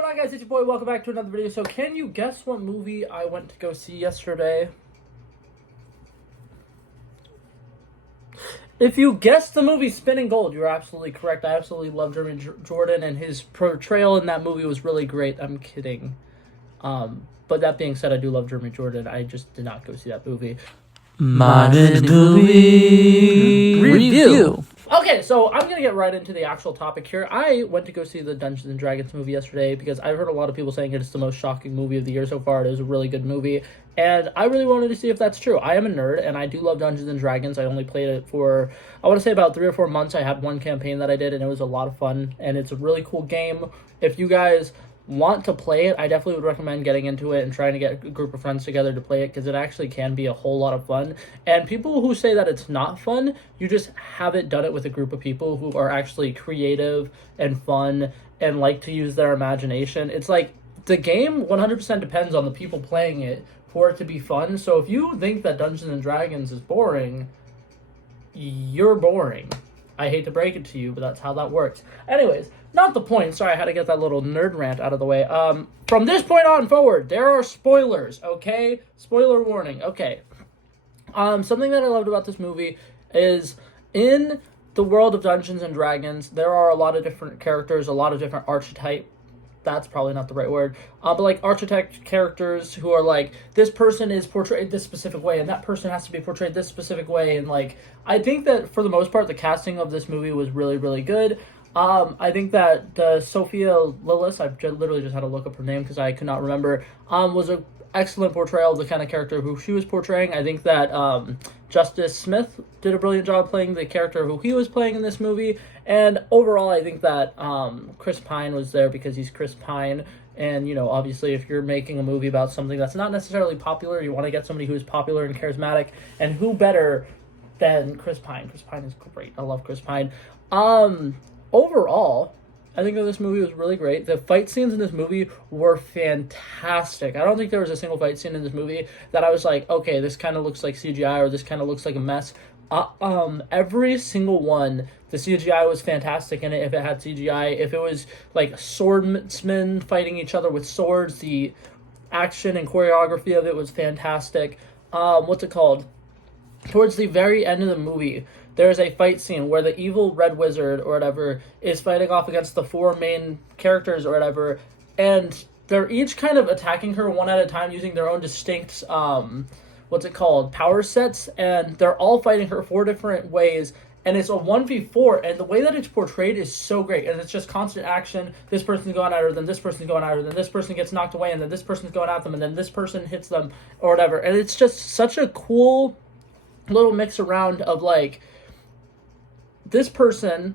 going on, guys? It's your boy. Welcome back to another video. So can you guess what movie I went to go see yesterday? If you guessed the movie Spinning Gold, you're absolutely correct. I absolutely love Jeremy Jordan, and his portrayal in that movie was really great. I'm kidding. But that being said, I do love Jeremy Jordan. I just did not go see that movie. Modern movie review. Okay, so I'm gonna get right into the actual topic here. I went to go see the Dungeons and Dragons movie yesterday because I've heard a lot of people saying it's the most shocking movie of the year so far. It is a really good movie, and I really wanted to see if that's true. I am a nerd, and I do love Dungeons and Dragons. I only played it for, I want to say, about 3 or 4 months. I had one campaign that I did, and it was a lot of fun, and it's a really cool game. If you guys want to play it, I definitely would recommend getting into it and trying to get a group of friends together to play it, because it actually can be a whole lot of fun. And people who say that it's not fun, you just haven't done it with a group of people who are actually creative and fun and like to use their imagination. It's like the game 100% depends on the people playing it for it to be fun. So if you think that Dungeons and Dragons is boring, you're boring. I hate to break it to you, but that's how that works. Anyways, not the point. Sorry, I had to get that little nerd rant out of the way. From this point on forward, there are spoilers, okay? Spoiler warning, okay. Something that I loved about this movie is in the world of Dungeons and Dragons, there are a lot of different characters, a lot of different archetypes. That's probably not the right word, but like archetype characters who are like, this person is portrayed this specific way and that person has to be portrayed this specific way, and like I think that for the most part the casting of this movie was really, really good. I think that Sophia Lillis, literally just had to look up her name because I could not remember, was an excellent portrayal of the kind of character who she was portraying. I think that Justice Smith did a brilliant job playing the character who he was playing in this movie. And overall, I think that Chris Pine was there because he's Chris Pine. And, you know, obviously, if you're making a movie about something that's not necessarily popular, you want to get somebody who is popular and charismatic. And who better than Chris Pine? Chris Pine is great. I love Chris Pine. Overall, I think that this movie was really great. The fight scenes in this movie were fantastic. I don't think there was a single fight scene in this movie that I was like, okay, this kind of looks like CGI or this kind of looks like a mess. Every single one, the CGI was fantastic in it if it had CGI. If it was like swordsmen fighting each other with swords, the action and choreography of it was fantastic. What's it called? Towards the very end of the movie, there's a fight scene where the evil red wizard or whatever is fighting off against the 4 main characters or whatever, and they're each kind of attacking her one at a time using their own distinct power sets, and they're all fighting her 4 different ways, and it's a 1v4, and the way that it's portrayed is so great, and it's just constant action. This person's going at her, then this person's going at her, then this person gets knocked away, and then this person's going at them, and then this person hits them or whatever, and it's just such a cool little mix around of like this person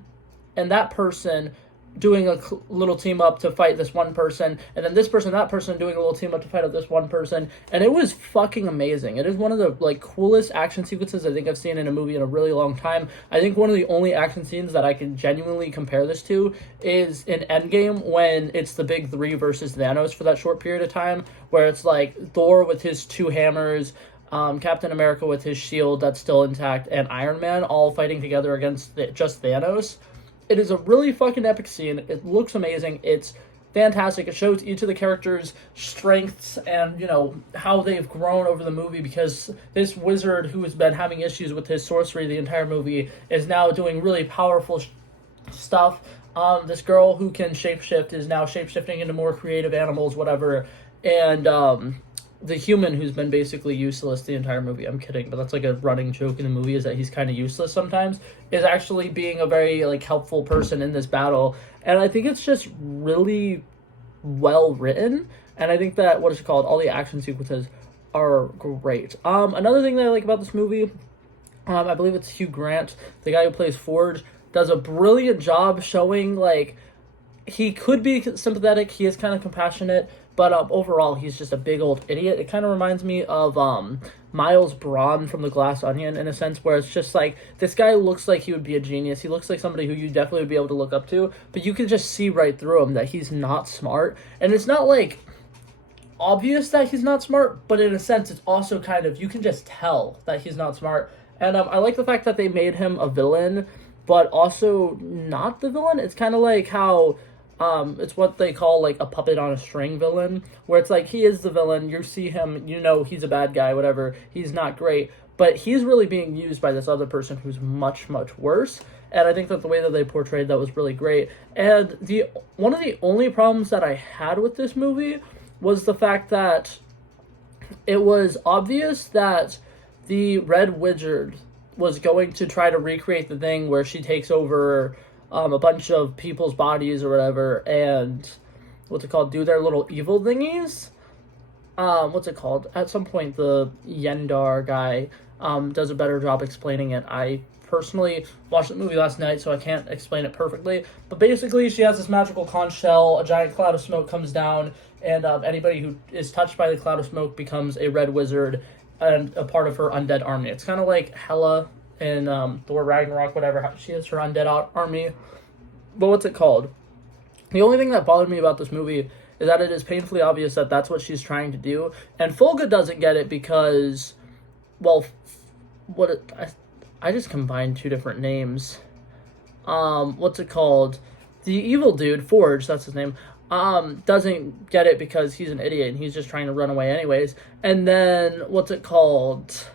and that person doing a little team up to fight this one person, and then this person and that person doing a little team up to fight up this one person, and it was fucking amazing. It is one of the like coolest action sequences I think I've seen in a movie in a really long time. I think one of the only action scenes that I can genuinely compare this to is in Endgame, when it's the big 3 versus Thanos for that short period of time, where it's like Thor with his 2 hammers, Captain America with his shield that's still intact, and Iron Man all fighting together against just Thanos. It is a really fucking epic scene. It looks amazing. It's fantastic. It shows each of the characters' strengths and, you know, how they've grown over the movie, because this wizard who has been having issues with his sorcery the entire movie is now doing really powerful stuff. This girl who can shapeshift is now shapeshifting into more creative animals, whatever. And, the human who's been basically useless the entire movie, I'm kidding, but that's like a running joke in the movie, is that he's kind of useless sometimes, is actually being a very like helpful person in this battle. And I think it's just really well written, and I think that all the action sequences are great. Another thing that I like about this movie, I believe it's Hugh Grant, the guy who plays Forge, does a brilliant job showing like he could be sympathetic, he is kind of compassionate, but overall, he's just a big old idiot. It kind of reminds me of Miles Braun from The Glass Onion, in a sense, where it's just like, this guy looks like he would be a genius. He looks like somebody who you definitely would be able to look up to, but you can just see right through him that he's not smart. And it's not like obvious that he's not smart, but in a sense, it's also kind of, you can just tell that he's not smart. And I like the fact that they made him a villain, but also not the villain. It's kind of like how It's what they call like a puppet on a string villain, where it's like he is the villain. You see him, you know he's a bad guy, whatever. He's not great, but he's really being used by this other person who's much, much worse. And I think that the way that they portrayed that was really great. And the one of the only problems that I had with this movie was the fact that it was obvious that the Red Wizard was going to try to recreate the thing where she takes over a bunch of people's bodies or whatever, and what's it called, do their little evil thingies. What's it called? At some point, the Yendar guy does a better job explaining it. I personally watched the movie last night, so I can't explain it perfectly. But basically, she has this magical conch shell, a giant cloud of smoke comes down, and anybody who is touched by the cloud of smoke becomes a red wizard and a part of her undead army. It's kind of like Hela in Thor Ragnarok, whatever. She has her undead army. But what's it called? The only thing that bothered me about this movie is that it is painfully obvious that that's what she's trying to do. And Fulga doesn't get it because, well, I just combined two different names. What's it called? The evil dude, Forge, that's his name, doesn't get it because he's an idiot and he's just trying to run away anyways. And then, what's it called?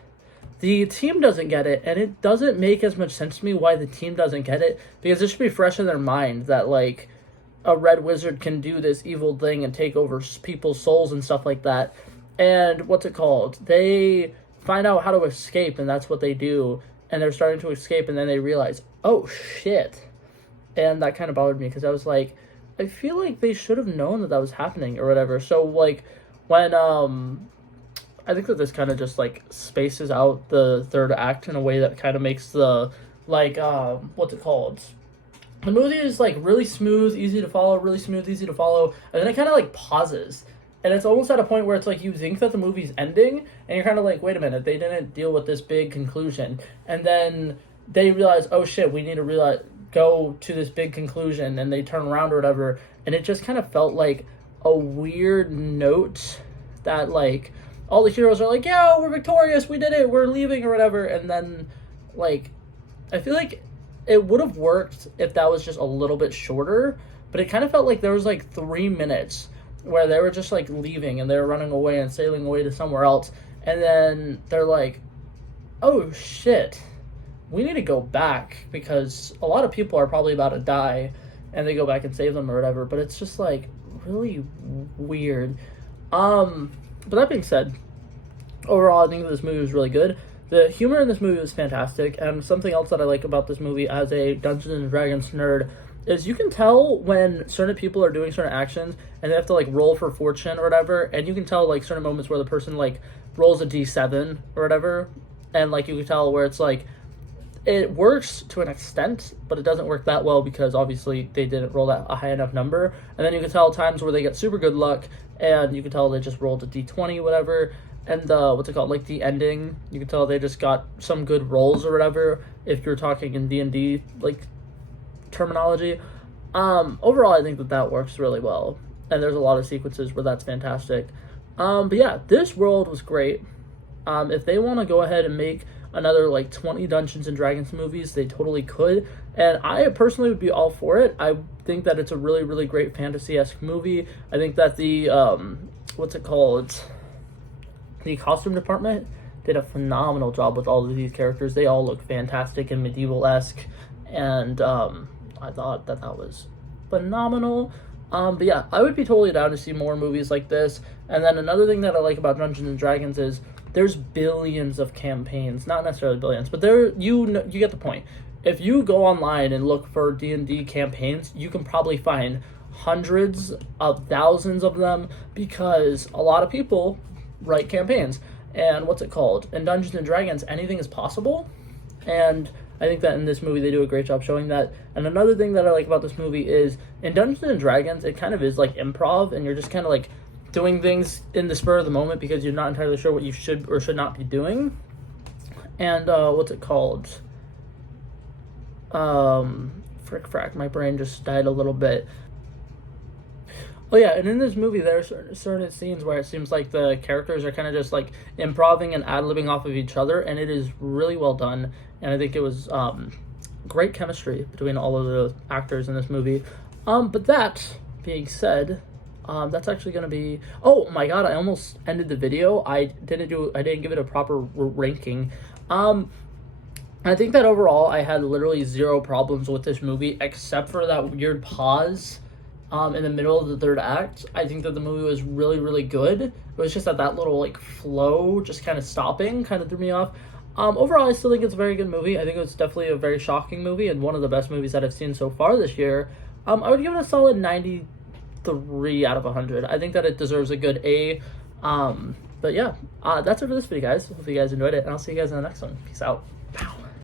The team doesn't get it, and it doesn't make as much sense to me why the team doesn't get it, because it should be fresh in their mind that, like, a red wizard can do this evil thing and take over people's souls and stuff like that. And what's it called? They find out how to escape, and that's what they do, and they're starting to escape, and then they realize, oh, shit. And that kind of bothered me, because I was like, I feel like they should have known that that was happening, or whatever. So, like, when, I think that this kind of just, like, spaces out the third act in a way that kind of makes the, like, what's it called? The movie is, like, really smooth, easy to follow, really smooth, easy to follow, and then it kind of, like, pauses. And it's almost at a point where it's, like, you think that the movie's ending, and you're kind of like, wait a minute, they didn't deal with this big conclusion. And then they realize, oh, shit, we need to go to this big conclusion, and they turn around or whatever, and it just kind of felt like a weird note that, like, all the heroes are like, yeah, we're victorious, we did it, we're leaving or whatever, and then, like, I feel like it would have worked if that was just a little bit shorter, but it kind of felt like there was, like, 3 minutes where they were just, like, leaving, and they were running away and sailing away to somewhere else, and then they're like, oh, shit, we need to go back, because a lot of people are probably about to die, and they go back and save them or whatever, but it's just, like, really weird. But that being said, overall, I think this movie was really good. The humor in this movie was fantastic, and something else that I like about this movie as a Dungeons & Dragons nerd is you can tell when certain people are doing certain actions, and they have to, like, roll for fortune or whatever, and you can tell, like, certain moments where the person, like, rolls a d7 or whatever, and, like, you can tell where it's, like, it works to an extent, but it doesn't work that well because obviously they didn't roll that a high enough number. And then you can tell times where they get super good luck, and you can tell they just rolled a d20, whatever. And what's it called? Like the ending, you can tell they just got some good rolls or whatever. If you're talking in D&D like terminology, overall I think that works really well. And there's a lot of sequences where that's fantastic. But yeah, this world was great. If they want to go ahead and make another like 20 Dungeons and Dragons movies, they totally could, and I personally would be all for it. I think that it's a really, really great fantasy-esque movie. I think that the what's it called, the costume department did a phenomenal job with all of these characters. They all look fantastic and medieval-esque, and I thought that was phenomenal. But yeah, I would be totally down to see more movies like this. And then another thing that I like about Dungeons and Dragons is there's billions of campaigns, not necessarily billions, but you get the point. If you go online and look for D&D campaigns, you can probably find hundreds of thousands of them because a lot of people write campaigns. And what's it called? In Dungeons and Dragons, anything is possible. And I think that in this movie they do a great job showing that. And another thing that I like about this movie is in Dungeons and Dragons, it kind of is like improv, and you're just kind of like doing things in the spur of the moment because you're not entirely sure what you should or should not be doing. And what's it called? Frack, my brain just died a little bit. Oh yeah, and in this movie there are certain scenes where it seems like the characters are kind of just like improving and ad-libbing off of each other, and it is really well done. And I think it was great chemistry between all of the actors in this movie. But that being said, that's actually gonna be. Oh my god! I almost ended the video. I didn't give it a proper ranking. I think that overall I had literally zero problems with this movie except for that weird pause in the middle of the third act. I think that the movie was really, really good. It was just that little like flow just kind of stopping kind of threw me off. Overall, I still think it's a very good movie. I think it's definitely a very shocking movie and one of the best movies that I've seen so far this year. I would give it a solid 93 out of 100. I think that it deserves a good A. But yeah, that's it for this video, guys. Hope you guys enjoyed it, and I'll see you guys in the next one. Peace out.